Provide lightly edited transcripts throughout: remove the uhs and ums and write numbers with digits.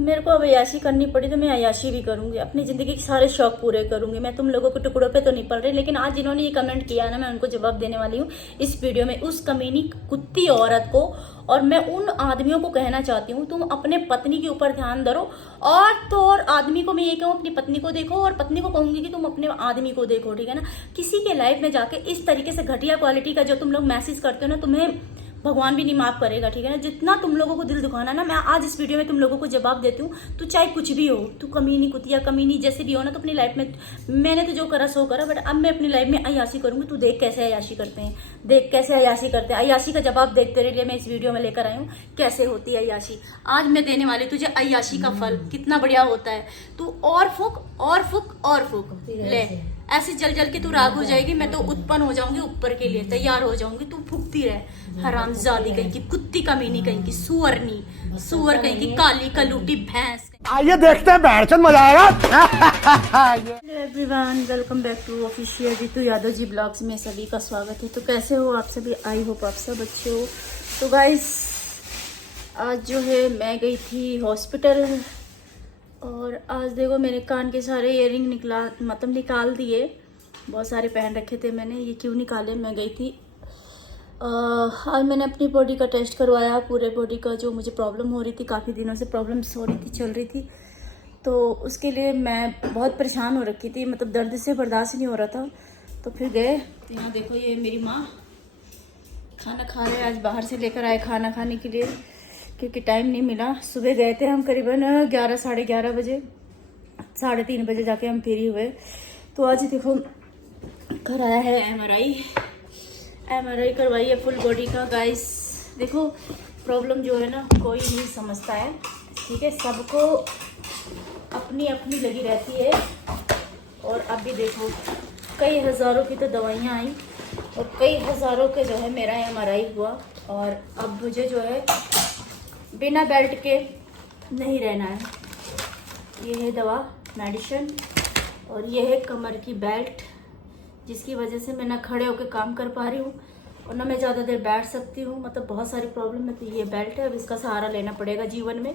मेरे को अब अय्याशी करनी पड़ी तो मैं अय्याशी भी करूंगी, अपनी ज़िंदगी के सारे शौक पूरे करूंगी। मैं तुम लोगों के टुकड़ों पे तो नहीं पड़ रही, लेकिन आज जिन्होंने ये कमेंट किया है ना, मैं उनको जवाब देने वाली हूँ इस वीडियो में, उस कमीनी कुत्ती औरत को। और मैं उन आदमियों को कहना चाहती हूँ, तुम अपने पत्नी के ऊपर ध्यान धरो। और तो और आदमी को मैं ये कहूँ, अपनी पत्नी को देखो, और पत्नी को कहूंगी कि तुम अपने आदमी को देखो, ठीक है ना। किसी के लाइफ में जाके इस तरीके से घटिया क्वालिटी का जो तुम लोग मैसेज करते हो ना, तुम्हें भगवान भी नहीं माफ करेगा, ठीक है ना। जितना तुम लोगों को दिल दुखाना ना, मैं आज इस वीडियो में तुम लोगों को जवाब देती हूँ। तू चाहे कुछ भी हो, तू कमीनी कुतिया कमीनी जैसे भी हो ना, तो अपनी लाइफ में मैंने तो जो करा सो करा, बट अब मैं अपनी लाइफ में अय्याशी करूंगी। तू देख कैसे अय्याशी करते हैं, देख कैसे अय्याशी करते हैं। अय्याशी का जवाब देखते रहिए, मैं इस वीडियो में लेकर आई हूँ कैसे होती है अय्याशी। आज मैं देने वाली तुझे अय्याशी का फल, कितना बढ़िया होता है। तू और फूक और फूक और फूक ले, ऐसे जल जल के तू राग हो जाएगी। मैं तो उत्पन्न हो जाऊंगी ऊपर के लिए, तैयार हो जाऊंगी। तू फूकती रहे, हरामजादी कहीं की, कुत्ती कमीनी कहीं की, सुअरनी सुअर कहीं की, काली कलूटी भैंस। आइए देखते हैं, बैठचंद मजा आएगा। Everyone, welcome back to official Jitu Yadav ji blogs में सभी का स्वागत है। तो कैसे हो आप सभी? आई होप आप सब अच्छे हो। तो गाइस, आज जो है मैं गई थी हॉस्पिटल, और आज देखो मेरे कान के सारे इयररिंग निकाल दिए। बहुत सारे पहन रखे थे मैंने, ये क्यों निकाले? मैं गई थी आज मैंने अपनी बॉडी का टेस्ट करवाया, पूरे बॉडी का। जो मुझे प्रॉब्लम हो रही थी, काफ़ी दिनों से प्रॉब्लम्स हो रही थी, चल रही थी, तो उसके लिए मैं बहुत परेशान हो रखी थी। मतलब दर्द से बर्दाश्त नहीं हो रहा था। तो फिर गए, तो यहाँ देखो ये मेरी माँ खाना खा रहे हैं। आज बाहर से लेकर आए खाना खाने के लिए, क्योंकि टाइम नहीं मिला। सुबह गए थे हम करीबन 11 साढ़े 11 बजे, 3:30 बजे जाके हम फ्री हुए। तो आज देखो कराया है एमआरआई करवाई है फुल बॉडी का। गाइस देखो, प्रॉब्लम जो है ना, कोई नहीं समझता है, ठीक है। सबको अपनी अपनी लगी रहती है। और अब भी देखो, कई हज़ारों की तो दवाइयाँ आई, और कई हज़ारों के जो है मेरा एमआरआई हुआ। और अब मुझे जो है बिना बेल्ट के नहीं रहना है। ये है दवा, मेडिसिन, और ये है कमर की बेल्ट, जिसकी वजह से मैं ना खड़े होकर काम कर पा रही हूँ, और ना मैं ज़्यादा देर बैठ सकती हूँ। मतलब बहुत सारी प्रॉब्लम है। तो ये बेल्ट है, अब इसका सहारा लेना पड़ेगा जीवन में,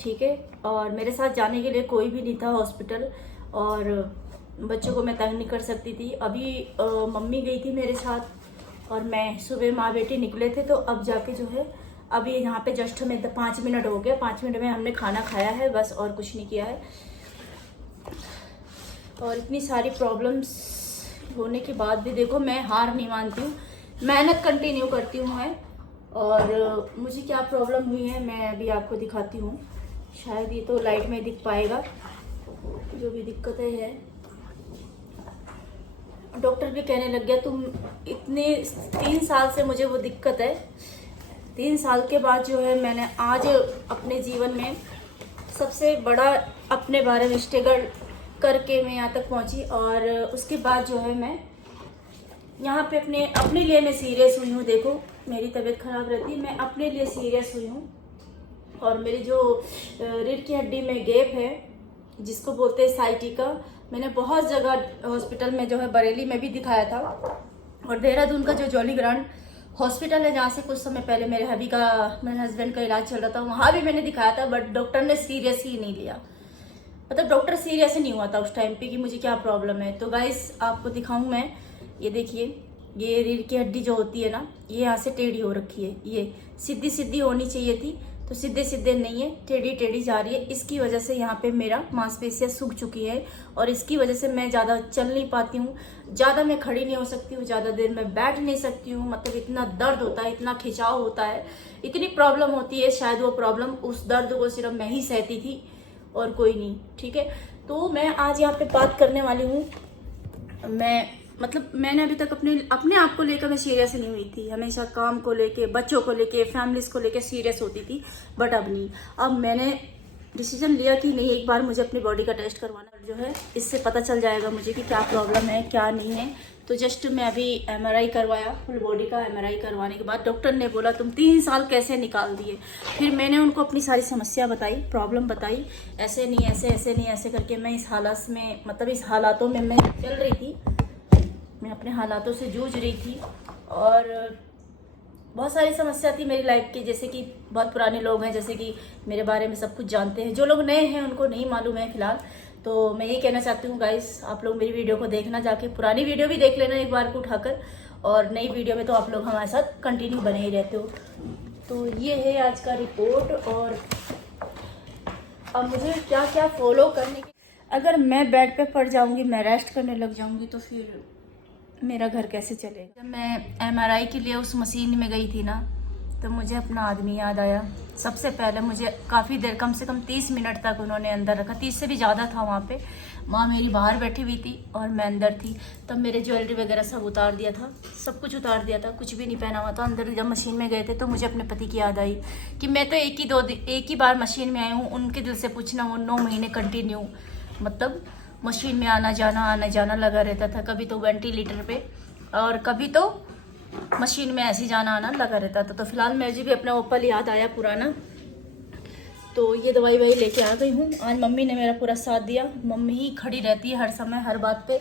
ठीक है। और मेरे साथ जाने के लिए कोई भी नहीं था हॉस्पिटल, और बच्चों को मैं तंग नहीं कर सकती थी। अभी मम्मी गई थी मेरे साथ, और मैं सुबह माँ बेटी निकले थे। तो अब जाके जो है, अभी यहाँ पे जस्ट हमें 5 मिनट हो गए, 5 मिनट में हमने खाना खाया है बस, और कुछ नहीं किया है। और इतनी सारी प्रॉब्लम्स होने के बाद भी देखो, मैं हार नहीं मानती हूँ, मेहनत कंटिन्यू करती हूँ मैं। और मुझे क्या प्रॉब्लम हुई है मैं अभी आपको दिखाती हूँ। शायद ये तो लाइट में दिख पाएगा, जो भी दिक्कतें है। डॉक्टर भी कहने लग गया, तुम इतने 3 साल से मुझे वो दिक्कत है। 3 साल के बाद जो है, मैंने आज अपने जीवन में सबसे बड़ा अपने बारे में स्ट्रगल करके मैं यहाँ तक पहुँची। और उसके बाद जो है, मैं यहाँ पे अपने लिए मैं सीरियस हुई हूँ। देखो, मेरी तबीयत खराब रहती है, मैं अपने लिए सीरियस हुई हूँ। और मेरी जो रीढ़ की हड्डी में गैप है, जिसको बोलते हैं साइटिका, मैंने बहुत जगह हॉस्पिटल में जो है, बरेली में भी दिखाया था, और देहरादून का जो जॉली ग्रांड हॉस्पिटल है, जहाँ से कुछ समय पहले मेरे हस्बैंड का इलाज चल रहा था, वहाँ भी मैंने दिखाया था। बट डॉक्टर ने सीरियस ही नहीं लिया। मतलब डॉक्टर सीरियस ही नहीं हुआ था उस टाइम पे कि मुझे क्या प्रॉब्लम है। तो गाइस, आपको दिखाऊं मैं, ये देखिए, ये रीढ़ की हड्डी जो होती है ना, ये यहाँ से टेढ़ी हो रखी है। ये सीधी सीधी होनी चाहिए थी, तो सीधे सीधे नहीं है, टेढ़ी टेढ़ी जा रही है। इसकी वजह से यहाँ पे मेरा मांसपेशियाँ सूख चुकी है, और इसकी वजह से मैं ज़्यादा चल नहीं पाती हूँ, ज़्यादा मैं खड़ी नहीं हो सकती हूँ, ज़्यादा देर मैं बैठ नहीं सकती हूँ। मतलब इतना दर्द होता है, इतना खिंचाव होता है, इतनी प्रॉब्लम होती है। शायद वो प्रॉब्लम, उस दर्द को सिर्फ मैं ही सहती थी और कोई नहीं, ठीक है। तो मैं आज यहाँ पे बात करने वाली हूँ। मैंने अभी तक अपने आप को लेकर मैं सीरियस नहीं हुई थी। हमेशा काम को लेके, बच्चों को लेके, फैमिलीज को लेके सीरियस होती थी, बट अब नहीं। अब मैंने डिसीजन लिया कि नहीं, एक बार मुझे अपनी बॉडी का टेस्ट करवाना जो है, इससे पता चल जाएगा मुझे कि क्या प्रॉब्लम है क्या नहीं है। तो जस्ट मैं अभी एमआरआई करवाया, फुल बॉडी का एमआरआई करवाने के बाद डॉक्टर ने बोला, तुम 3 साल कैसे निकाल दिए। फिर मैंने उनको अपनी सारी समस्या बताई, प्रॉब्लम बताई, ऐसे नहीं ऐसे, ऐसे नहीं ऐसे करके मैं इस हालत में, मतलब इस हालातों में मैं चल रही थी, मैं अपने हालातों से जूझ रही थी। और बहुत सारी समस्या थी मेरी लाइफ की, जैसे कि बहुत पुराने लोग हैं जैसे कि मेरे बारे में सब कुछ जानते हैं, जो लोग नए हैं उनको नहीं मालूम है फिलहाल। तो मैं ये कहना चाहती हूँ गाइस, आप लोग मेरी वीडियो को देखना, जाके पुरानी वीडियो भी देख लेना एक बार को उठाकर, और नई वीडियो में तो आप लोग हमारे साथ कंटिन्यू बने ही रहते हो। तो ये है आज का रिपोर्ट। और अब मुझे क्या क्या फॉलो करने की, अगर मैं बेड पे पड़ जाऊंगी, मैं रेस्ट करने लग जाऊंगी, तो फिर मेरा घर कैसे चलेगा। जब मैं MRI के लिए उस मशीन में गई थी ना, तो मुझे अपना आदमी याद आया। सबसे पहले मुझे काफ़ी देर, कम से कम 30 मिनट तक उन्होंने अंदर रखा, 30 से भी ज़्यादा था वहाँ पे। माँ मेरी बाहर बैठी हुई थी और मैं अंदर थी। तब मेरे ज्वेलरी वगैरह सब उतार दिया था, सब कुछ उतार दिया था, कुछ भी नहीं पहना हुआ था। अंदर जब मशीन में गए थे तो मुझे अपने पति की याद आई कि मैं तो एक ही बार मशीन में आई हूँ। उनके दिल से पूछना, वो 9 महीने कंटिन्यू मतलब मशीन में आना जाना लगा रहता था। कभी तो वेंटिलेटर पे और कभी तो मशीन में ऐसे जाना आना लगा रहता था। तो फिलहाल मुझे भी अपना ओपल याद आया पुराना। तो ये दवाई वही लेके आ गई हूँ। आज मम्मी ने मेरा पूरा साथ दिया। मम्मी ही खड़ी रहती है हर समय हर बात पे,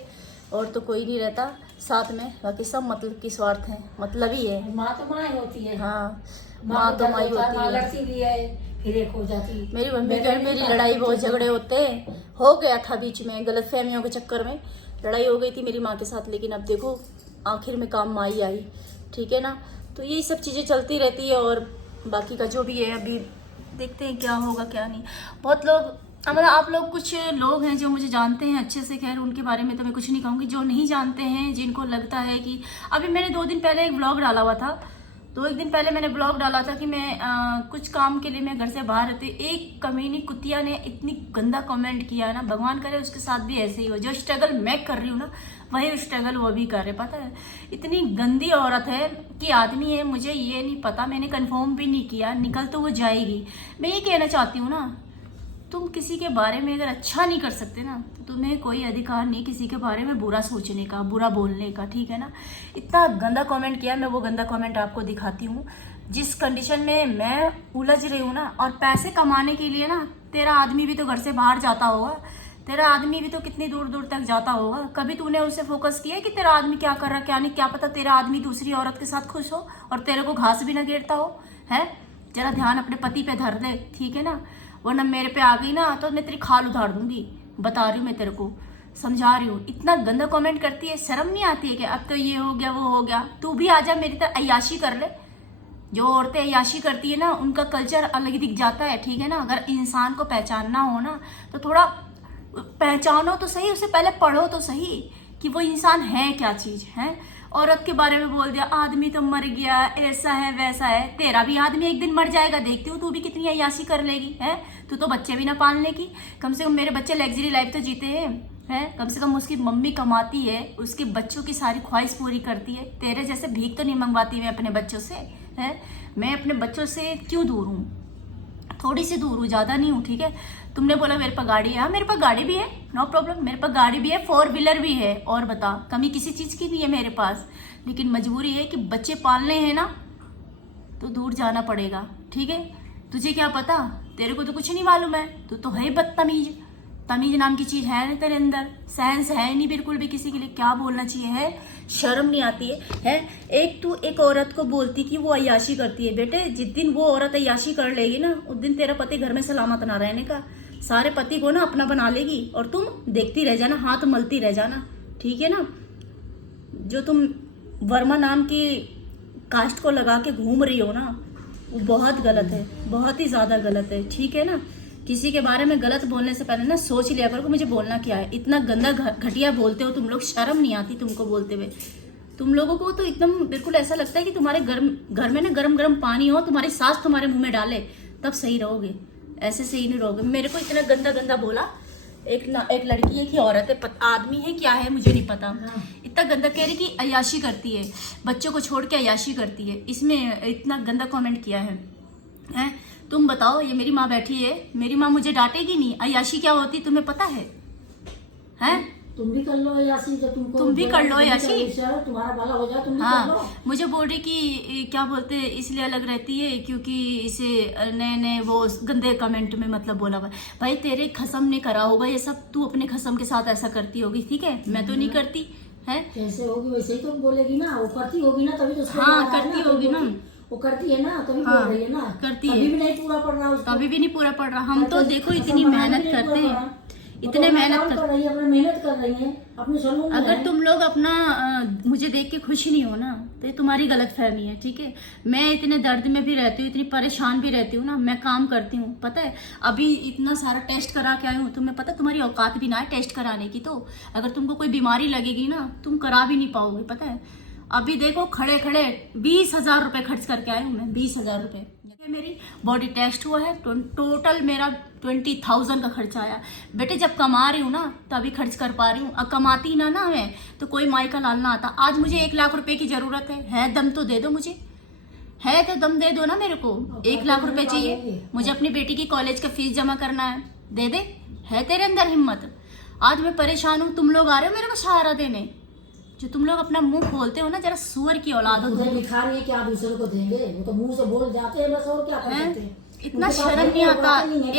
और तो कोई नहीं रहता साथ में। बाकी सब मतलब की स्वार्थ है, मतलब ही है। माँ तो माँ ही होती है। हाँ, माँ तो माँ ही होती है। लड़ती भी है फिर एक हो जाती। मेरी मम्मी घर मेरी लड़ाई बहुत झगड़े होते हैं। हो गया था बीच में गलतफहमियों के चक्कर में लड़ाई हो गई थी मेरी माँ के साथ, लेकिन अब देखो आखिर में काम माँ ही आई, ठीक है ना। तो यही सब चीज़ें चलती रहती है, और बाकी का जो भी है अभी देखते हैं क्या होगा क्या नहीं। बहुत लोग मतलब आप लोग कुछ लोग हैं जो मुझे जानते हैं अच्छे से, खैर उनके बारे में तो मैं कुछ नहीं कहूँगी। जो नहीं जानते हैं, जिनको लगता है कि अभी मैंने 2 दिन पहले एक ब्लॉग डाला हुआ था, 1 दिन पहले मैंने ब्लॉग डाला था कि मैं कुछ काम के लिए मैं घर से बाहर रहती। एक कमीनी कुतिया ने इतनी गंदा कमेंट किया ना, भगवान करे उसके साथ भी ऐसे ही हो। जो स्ट्रगल मैं कर रही हूँ ना, वही स्ट्रगल वो भी कर रहे। पता है इतनी गंदी औरत है कि आदमी है, मुझे ये नहीं पता, मैंने कंफर्म भी नहीं किया, निकल तो वो जाएगी। मैं ये कहना चाहती हूँ ना, तुम किसी के बारे में अगर अच्छा नहीं कर सकते ना, तो तुम्हें कोई अधिकार नहीं किसी के बारे में बुरा सोचने का, बुरा बोलने का, ठीक है ना। इतना गंदा कमेंट किया। मैं वो गंदा कमेंट आपको दिखाती हूँ। जिस कंडीशन में मैं उलझ रही हूँ ना, और पैसे कमाने के लिए ना, तेरा आदमी भी तो घर से बाहर जाता होगा, तेरा आदमी भी तो कितनी दूर दूर तक जाता होगा। कभी तूने उसे फोकस किया कि तेरा आदमी क्या कर रहा क्या नहीं। क्या पता तेरा आदमी दूसरी औरत के साथ खुश हो और तेरे को घास भी ना घेरता हो। है जरा ध्यान अपने पति पे धर दे, ठीक है ना। वरना मेरे पे आ गई ना तो मैं तेरी खाल उधार दूंगी, बता रही हूँ, मैं तेरे को समझा रही हूँ। इतना गंदा कमेंट करती है, शर्म नहीं आती है कि अब तो ये हो गया वो हो गया। तू भी आजा मेरी तरह अय्याशी कर ले। जो औरतें अय्याशी करती है ना, उनका कल्चर अलग दिख जाता है, ठीक है ना। अगर इंसान को पहचानना हो ना, तो थोड़ा पहचानो तो सही, उसे पहले पढ़ो तो सही कि वो इंसान है क्या चीज है। औरत के बारे में बोल दिया, आदमी तो मर गया, ऐसा है वैसा है। तेरा भी आदमी एक दिन मर जाएगा, देखती हूँ तू भी कितनी अय्याशी कर लेगी। है तू तो बच्चे भी ना पालने की। कम से कम मेरे बच्चे लग्जरी लाइफ तो जीते हैं। कम से कम उसकी मम्मी कमाती है, उसके बच्चों की सारी ख्वाहिश पूरी करती है। तेरे जैसे भीख तो नहीं मंगवाती मैं अपने बच्चों से। है मैं अपने बच्चों से क्यों दूर हूँ, थोड़ी सी दूर हूँ, ज़्यादा नहीं हूँ, ठीक है। तुमने बोला मेरे पास गाड़ी है, हाँ मेरे पास गाड़ी भी है, नो प्रॉब्लम। मेरे पास गाड़ी भी है, 4 व्हीलर भी है, और बता कमी किसी चीज़ की नहीं है मेरे पास। लेकिन मजबूरी है कि बच्चे पालने हैं ना, तो दूर जाना पड़ेगा, ठीक है। तुझे क्या पता, तेरे को तो कुछ नहीं मालूम है, तू तो है बदतमीज। तमीज नाम की चीज है नहीं तेरे अंदर, सेंस है नहीं बिल्कुल भी किसी के लिए क्या बोलना चाहिए। है शर्म नहीं आती है। एक तू एक औरत को बोलती कि वो अय्याशी करती है। बेटे जिस दिन वो औरत अय्याशी कर लेगी ना, उस दिन तेरा पति घर में सलामत ना रहने का। सारे पति को ना अपना बना लेगी, और तुम देखती रह जाना, हाथ मलती रह जाना, ठीक है ना। जो तुम वर्मा नाम की कास्ट को लगा के घूम रही हो ना, वो बहुत गलत है, बहुत ही ज्यादा गलत है, ठीक है ना। किसी के बारे में गलत बोलने से पहले ना सोच लिया करो कि मुझे बोलना क्या है। इतना गंदा घटिया बोलते हो तुम लोग, शर्म नहीं आती तुमको बोलते हुए। तुम लोगों को तो एकदम बिल्कुल ऐसा लगता है कि तुम्हारे घर में ना गरम गरम पानी हो, तुम्हारी सास तुम्हारे मुंह में डाले, तब सही रहोगे। ऐसे सही नहीं रहोगे। मेरे को इतना गंदा गंदा बोला। एक लड़की है कि औरत है, आदमी है क्या है मुझे नहीं पता। इतना गंदा कह रही कि अय्याशी करती है, बच्चों को छोड़ के अय्याशी करती है। इसमें इतना गंदा कमेंट किया है। तुम बताओ, ये मेरी माँ बैठी है, मेरी माँ मुझे डांटेगी नहीं। अय्याशी क्या होती तुम्हें पता है? तुम भी कर लो अय्याशी, जब तुम भी कर लो अय्याशी, तुम्हारा भला हो जाए, तुम भी हाँ। कर लो। मुझे बोल रही कि क्या बोलते इसलिए अलग रहती है क्योंकि इसे नए नए वो गंदे कमेंट में मतलब बोला हुआ। भाई तेरे खसम ने करा होगा ये सब, तू अपने खसम के साथ ऐसा करती होगी, ठीक है। मैं तो नहीं करती है। कैसे होगी वैसे ही तो बोलेगी ना, वो करती होगी ना तभी तो। हाँ करती होगी ना, वो करती है ना, तभी हाँ, बोल रही है ना, करती है। कभी भी नहीं पूरा पड़ रहा उसको। कभी भी नहीं पूरा पड़ रहा। हम तो देखो इतनी कसम बना मेहनत के नहीं करते पूरा हैं, पड़ा। वो इतने तो मेहनत काम कर रही है, अपनी मेहनत कर रही है, अपने सलून में अगर है। तुम लोग अपना मुझे देख के खुश नहीं हो ना, तो ये तुम्हारी गलत फहमी है, ठीक है। मैं इतने दर्द में भी रहती हूँ, इतनी परेशान भी रहती हूँ ना, मैं काम करती हूँ, पता है। अभी इतना सारा टेस्ट करा के आई हूँ, तुम्हें पता है तुम्हारी औकात भी ना है टेस्ट कराने की। तो अगर तुमको कोई बीमारी लगेगी ना, तुम करा भी नहीं पाओगे, पता है। अभी देखो खड़े खड़े 20,000 रुपए खर्च करके आई हूँ मैं, 20,000 रुपए। मेरी बॉडी टेस्ट हुआ है, टोटल मेरा 20,000 का खर्चा आया। बेटे जब कमा रही हूँ ना तभी खर्च कर पा रही हूँ, अब कमाती ना ना मैं तो कोई माई का लाल ना आता। आज मुझे 1 लाख रुपए की जरूरत है दम तो दे दो मुझे, है तो दम दे दो ना मेरे को। 1 लाख रुपए चाहिए मुझे, अपनी बेटी की कॉलेज का फीस जमा करना है, दे दे। है तेरे अंदर हिम्मत? आज मैं परेशान हूँ, तुम लोग आ रहे हो मेरे को सहारा देने। जो तुम लोग अपना मुंह खोलते हो ना, जरा सुअर की औलाद हो। उधर लिखा रही है, क्या दूसरे को देंगे? वो तो मुंह से बोल जाते हैं बस, और क्या कर सकते हैं। इतना उनके पास शर्म नहीं देखने को आता। बात नहीं है,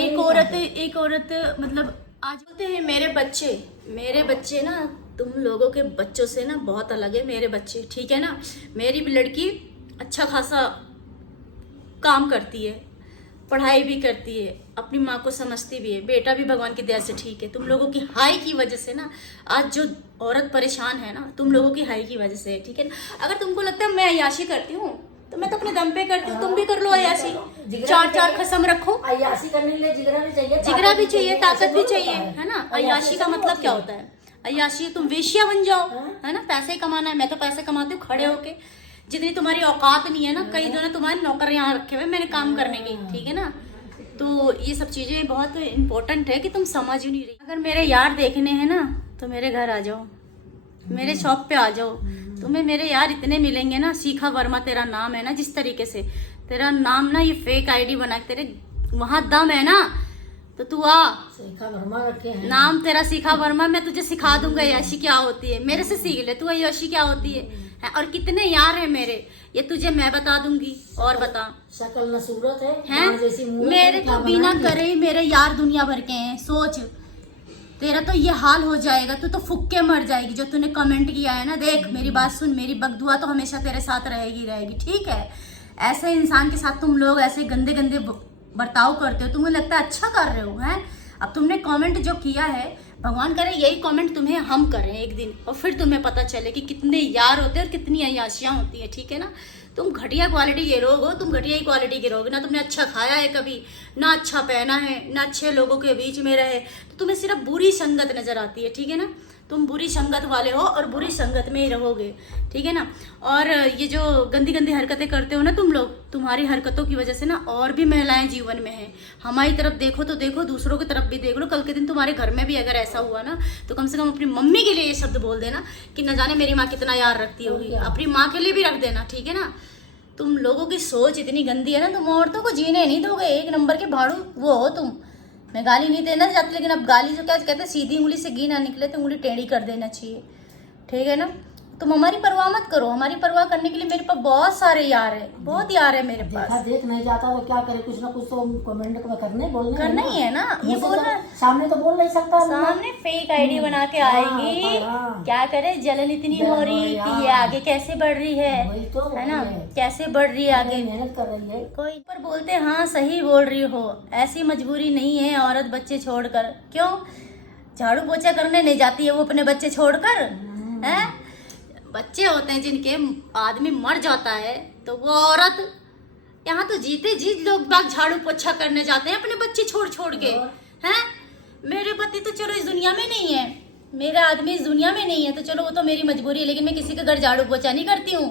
एक औरत मतलब आज बोलते हैं मेरे बच्चे ना तुम लोगों के बच्चों से ना बहुत अलग है मेरे बच्चे, ठीक है ना। मेरी भी लड़की अच्छा खासा काम करती है, पढ़ाई भी करती है, अपनी माँ को समझती भी है, बेटा भी भगवान की दया से ठीक है। तुम लोगों की हाई की वजह से ना आज जो औरत परेशान है ना, तुम लोगों की हाई की वजह से है, ठीक है ना। अगर तुमको लगता है मैं अय्याशी करती हूँ तो मैं तो अपने दम पे करती हूँ, तुम भी कर लो अय्याशी। 4 खसम रखो। अय्याशी करने के लिए जिगरा भी चाहिए, जिगरा भी चाहिए, ताकत भी ऐसे चाहिए, थोड़ी होता है ना। अय्याशी का मतलब क्या होता है? अय्याशी तुम वेश्या बन जाओ, है ना। पैसे ही कमाना है, मैं तो पैसे कमाती हूँ खड़े होके। जितनी तुम्हारी औकात नहीं है ना, कई जो ना तुम्हारे नौकर यहाँ रखे हुए मैंने काम करने की, ठीक है ना। तो ये सब चीजें बहुत इम्पोर्टेंट है कि तुम समझ ही नहीं रही। अगर मेरे यार देखने हैं ना तो मेरे घर आ जाओ, मेरे शॉप पे आ जाओ। तुम्हें मेरे यार इतने मिलेंगे ना। शिखा वर्मा तेरा नाम है ना, जिस तरीके से तेरा नाम ना ये फेक आईडी बना के तेरे वहां दम है ना, तो तू आ। शिखा वर्मा रखे हैं नाम तेरा शिखा वर्मा, मैं तुझे सिखा दूंगा अय्याशी क्या होती है। मेरे से सीख ले तू अय्याशी क्या होती है। और कितने यार है मेरे, ये तुझे मैं बता दूंगी। और बता, शक्ल न सूरत है, हैं गांड जैसी मूरत है, मेरे क्या तो बिना बनाएंगे? करे ही मेरे यार दुनिया भर के हैं। सोच तेरा तो ये हाल हो जाएगा, तू तो फुक के मर जाएगी। जो तूने कमेंट किया है ना, देख मेरी बात सुन, मेरी बकदुआ तो हमेशा तेरे साथ रहेगी, ठीक है। ऐसे इंसान के साथ तुम लोग ऐसे गंदे गंदे बर्ताव करते हो, तुम्हें लगता है अच्छा कर रहे हो, हैं। अब तुमने कमेंट जो किया है, भगवान करे यही कमेंट तुम्हें हम करें एक दिन, और फिर तुम्हें पता चले कि कितने यार होते हैं और कितनी अय्याशियां होती है, ठीक है ना। तुम घटिया क्वालिटी के लोग हो, तुम घटिया ही क्वालिटी के लोग, ना तुमने अच्छा खाया है कभी, ना अच्छा पहना है, ना अच्छे लोगों के बीच में रहे, तो तुम्हें सिर्फ बुरी संगत नजर आती है, ठीक है ना। तुम बुरी संगत वाले हो और बुरी संगत में ही रहोगे, ठीक है ना। और ये जो गंदी गंदी हरकतें करते हो ना तुम लोग, तुम्हारी हरकतों की वजह से ना और भी महिलाएं जीवन में हैं। हमारी तरफ देखो तो देखो, दूसरों की तरफ भी देख लो। कल के दिन तुम्हारे घर में भी अगर ऐसा हुआ ना, तो कम से कम अपनी मम्मी के लिए ये शब्द बोल देना कि न जाने मेरी माँ कितना यार रखती होगी। अपनी माँ के लिए भी रख देना, ठीक है ना। तुम लोगों की सोच इतनी गंदी है ना, तुम औरतों को जीने नहीं दोगे। 1 नंबर के भाड़ू वो हो तुम। मैं गाली नहीं देना चाहती, लेकिन अब गाली जो क्या कहते हैं, सीधी उंगली से घी ना निकले तो उंगली टेढ़ी कर देना चाहिए, ठीक है ना। तुम हमारी परवाह मत करो। हमारी परवाह करने के लिए मेरे पास बहुत सारे यार है, बहुत यार है मेरे देखा पास। देख नहीं जाता तो क्या करे, कुछ ना कुछ तो कमेंट में करने बोलने करना ही है ना। ये मुझसे बोलना तो सामने तो बोल नहीं सकता ना। सामने फेक आईडी बना के आएगी, हाँ। क्या करे, जलन इतनी हो रही कि ये आगे कैसे बढ़ रही वही तो, है ना, वही है। कैसे बढ़ रही है आगे। मेहनत कर रही है। कोई पर बोलते हैं, हाँ सही बोल रही हो, ऐसी मजबूरी नहीं है औरत बच्चे छोड़कर। क्यों झाड़ू पोछा करने नहीं जाती है वो अपने बच्चे छोड़कर, हैं। बच्चे होते हैं जिनके आदमी मर जाता है तो वो औरत, यहाँ तो जीते जी लोग बाग झाड़ू पोछा करने जाते हैं अपने बच्चे छोड़ छोड़ के, हैं। मेरे पति तो चलो इस दुनिया में नहीं है, मेरा आदमी इस दुनिया में नहीं है, तो चलो वो तो मेरी मजबूरी है, लेकिन मैं किसी के घर झाड़ू पोछा नहीं करती हूँ,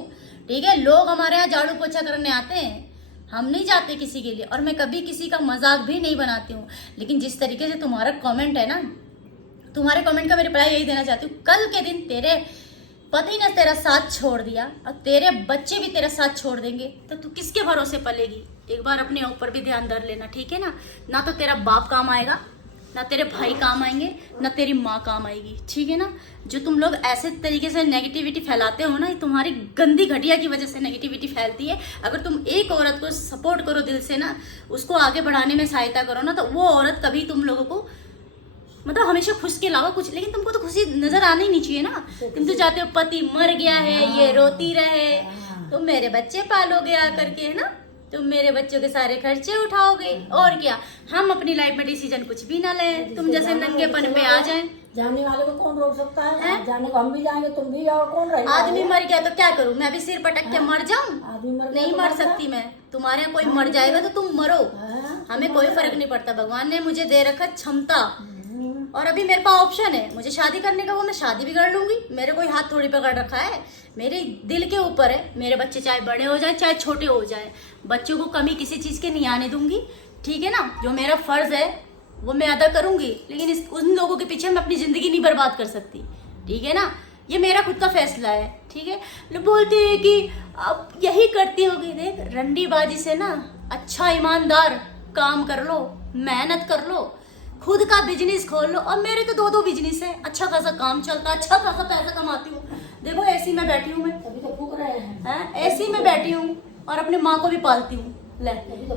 ठीक है। लोग हमारे यहाँ झाड़ू पोछा करने आते हैं, हम नहीं जाते किसी के लिए। और मैं कभी किसी का मजाक भी नहीं बनाती हूँ। लेकिन जिस तरीके से तुम्हारा कमेंट है ना, तुम्हारे कमेंट का मैं रिप्लाई यही देना चाहती हूँ, कल के दिन तेरे पति ने तेरा साथ छोड़ दिया और तेरे बच्चे भी तेरा साथ छोड़ देंगे, तो तू किसके भरोसे पलेगी। एक बार अपने ऊपर भी ध्यान धर लेना, ठीक है ना। ना तो तेरा बाप काम आएगा, ना तेरे भाई काम आएंगे, ना तेरी माँ काम आएगी, ठीक है ना। जो तुम लोग ऐसे तरीके से नेगेटिविटी फैलाते हो ना, ये तुम्हारी गंदी घटिया की वजह से नेगेटिविटी फैलती है। अगर तुम एक औरत को सपोर्ट करो दिल से ना, उसको आगे बढ़ाने में सहायता करो ना, तो वो औरत कभी तुम लोगों को मतलब हमेशा खुश के अलावा कुछ, लेकिन तुमको तो खुशी नजर आनी नहीं चाहिए ना। तुम तो चाहते हो पति मर गया है ये रोती रहे, तुम मेरे बच्चे पालोगे आकर के, है ना, तुम मेरे बच्चों के सारे खर्चे उठाओगे, और क्या, हम अपनी लाइफ में डिसीजन कुछ भी ना लें, तुम जैसे नंगेपन पे आ जाएं। जाने वाले को कौन रोक सकता है? जाने को हम भी जाएंगे, तुम भी जाओ, कौन रहेगा? आदमी मर गया तो क्या करूं, मैं भी सिर पटक के मर जाऊं? आदमी मर गया नहीं तो मर मर जा। सकती मैं, तुम्हारे यहाँ कोई मर जाएगा तो तुम मरो, हाँ। हमें कोई फर्क नहीं पड़ता। भगवान ने मुझे दे रखा क्षमता, और अभी मेरे पास ऑप्शन है मुझे शादी करने का, वो मैं शादी भी कर लूंगी, मेरे कोई हाथ थोड़ी पकड़ रखा है, मेरे दिल के ऊपर है। मेरे बच्चे चाहे बड़े हो जाए चाहे छोटे हो जाए, बच्चों को कमी किसी चीज के नहीं आने दूंगी, ठीक है ना। जो मेरा फर्ज है वो मैं अदा करूंगी, लेकिन उन लोगों के पीछे मैं अपनी जिंदगी नहीं बर्बाद कर सकती, ठीक है ना। ये मेरा खुद का फैसला है, ठीक है। लोग बोलते हैं कि अब यही करती होगी, देख रंडीबाजी से ना अच्छा ईमानदार काम कर लो, मेहनत कर लो, खुद का बिजनेस खोल लो। और मेरे तो दो बिजनेस है, अच्छा खासा काम चलता है, अच्छा खासा पैसा कमाती हूँ। देखो एसी में बैठी हूँ मैं, तभी तो फूक रहे हैं। एसी में बैठी हूँ और अपने माँ को भी पालती हूँ। ले,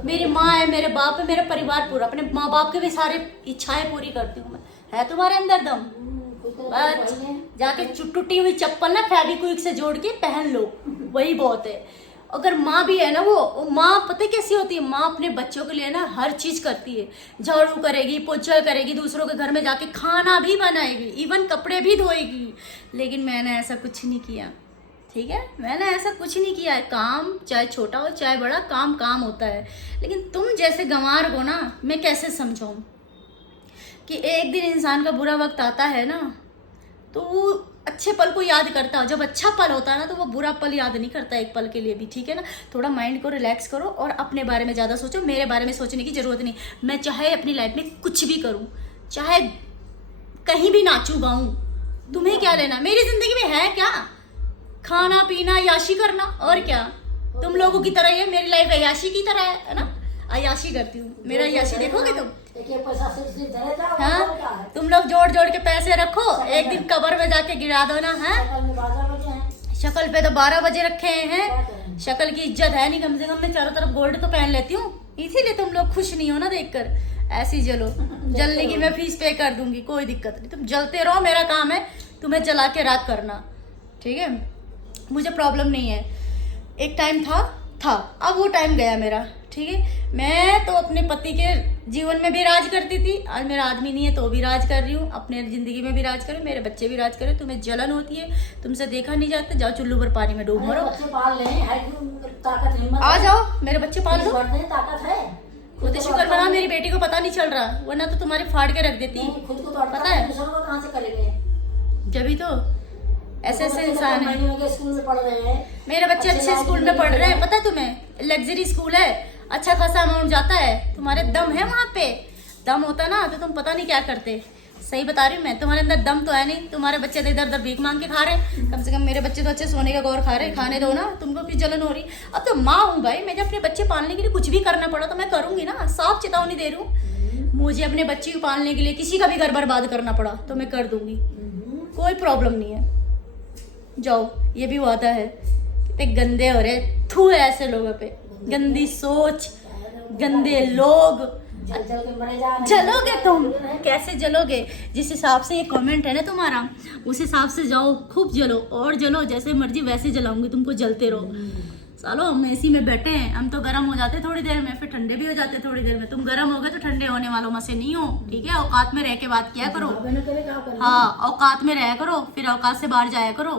मेरी माँ है, मेरे बाप है, मेरा परिवार पूरा, अपने माँ बाप के भी सारे इच्छाएं पूरी करती हूँ मैं। है तुम्हारे अंदर दम, बस जाके टूटी हुई चप्पल ना फेविक्विक से जोड़ के पहन लो, वही बहुत है। अगर माँ भी है ना, वो माँ पता कैसी होती है, माँ अपने बच्चों के लिए ना हर चीज करती है, झाड़ू करेगी, पोछा करेगी, दूसरों के घर में जाके खाना भी बनाएगी, इवन कपड़े भी धोएगी। लेकिन मैंने ऐसा कुछ नहीं किया, ठीक है, मैंने ऐसा कुछ नहीं किया है। काम चाहे छोटा हो चाहे बड़ा, काम काम होता है। लेकिन तुम जैसे गंवार को ना मैं कैसे समझाऊं कि एक दिन इंसान का बुरा वक्त आता है ना, तो वो अच्छे पल को याद करता है। जब अच्छा पल होता है ना तो वो बुरा पल याद नहीं करता एक पल के लिए भी, ठीक है ना। थोड़ा माइंड को रिलैक्स करो और अपने बारे में ज़्यादा सोचो, मेरे बारे में सोचने की ज़रूरत नहीं। मैं चाहे अपनी लाइफ में कुछ भी करूँ, चाहे कहीं भी नाचूं गाऊं, तुम्हें क्या लेना। मेरी जिंदगी में है क्या, खाना पीना याशी करना, और क्या। तुम लोगों की तरह ही है मेरी लाइफ, अयाशी की तरह है ना, अयाशी करती हूँ। मेरा अयाशी देखोगे तुम, हाँ, तुम लोग जोड़ जोड़ के पैसे रखो, एक दिन कब्र में जाके गिरा दो ना। है शक्ल पे तो 12 बजे रखे हैं, शक्ल की इज्जत है नहीं, कम से कम मैं चारों तरफ गोल्ड तो पहन लेती हूँ, इसीलिए तुम लोग खुश नहीं हो ना देखकर। ऐसी जलो, जलने की मैं फीस पे कर दूंगी, कोई दिक्कत नहीं, तुम जलते रहो, मेरा काम है तुम्हें जला के राख करना, ठीक है। मुझे प्रॉब्लम नहीं है। एक टाइम था, अब वो टाइम गया मेरा, ठीक है। मैं तो अपने पति के जीवन में भी राज करती थी, आज मेरा आदमी नहीं है तो भी राज कर रही हूँ, अपने जिंदगी में भी राज कर रही हूँ, मेरे बच्चे भी राज कर रहे हैं। तुम्हें जलन होती है, तुमसे देखा नहीं जाता, जाओ चुल्लू भर पानी में डूब मरो। आ जाओ मेरे बच्चे पाल दो, ताकत है, खुद शुक्र मना, मेरी बेटी को पता नहीं चल रहा, वरना तो तुम्हारे फाड़ के रख देती। खुद को पता है कहाँ से करेंगे, जब तो ऐसे इंसान है। स्कूल में पढ़ रहे हैं, मेरे बच्चे अच्छे स्कूल में पढ़ रहे हैं, पता है तुम्हें, लग्जरी स्कूल है, अच्छा खासा अमाउंट जाता है। तुम्हारे दम है वहाँ पे, दम होता ना तो तुम पता नहीं क्या करते। सही बता रही हूँ मैं, तुम्हारे अंदर दम तो है नहीं, तुम्हारे बच्चे तो इधर उधर भीख मांग के खा रहे, कम से कम मेरे बच्चे तो अच्छे सोने का गौर खा रहे, खाने दो ना, तुमको भी जलन हो रही। अब तो माँ हूँ भाई, मैं जब अपने बच्चे पालने के लिए कुछ भी करना पड़ा तो मैं करूंगी ना, साफ चेतावनी दे रही हूँ। मुझे अपने बच्चे को पालने के लिए किसी का भी घर बर्बाद करना पड़ा तो मैं कर दूंगी, कोई प्रॉब्लम नहीं है। जाओ, ये भी वादा है। कितने गंदे हो रहे, थू है ऐसे लोगों पे, गंदी सोच, गंदे लोग। जल जल के मरे जा। जलोगे तुम, कैसे जलोगे? जिस हिसाब से ये कमेंट है ना तुम्हारा, उस हिसाब से जाओ, खूब जलो और जलो, जैसे मर्जी वैसे जलाऊंगी तुमको, जलते रहो। चलो हम एसी में बैठे हैं, हम तो गर्म हो जाते थोड़ी देर में, फिर ठंडे भी हो जाते थोड़ी देर में। तुम गर्म हो गए तो ठंडे होने वालों में से नहीं हो, ठीक है। औकात में रह के बात किया करो, हाँ, औकात में रहा करो, फिर औकात से बाहर जाया करो,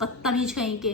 बदतमीज कहीं के।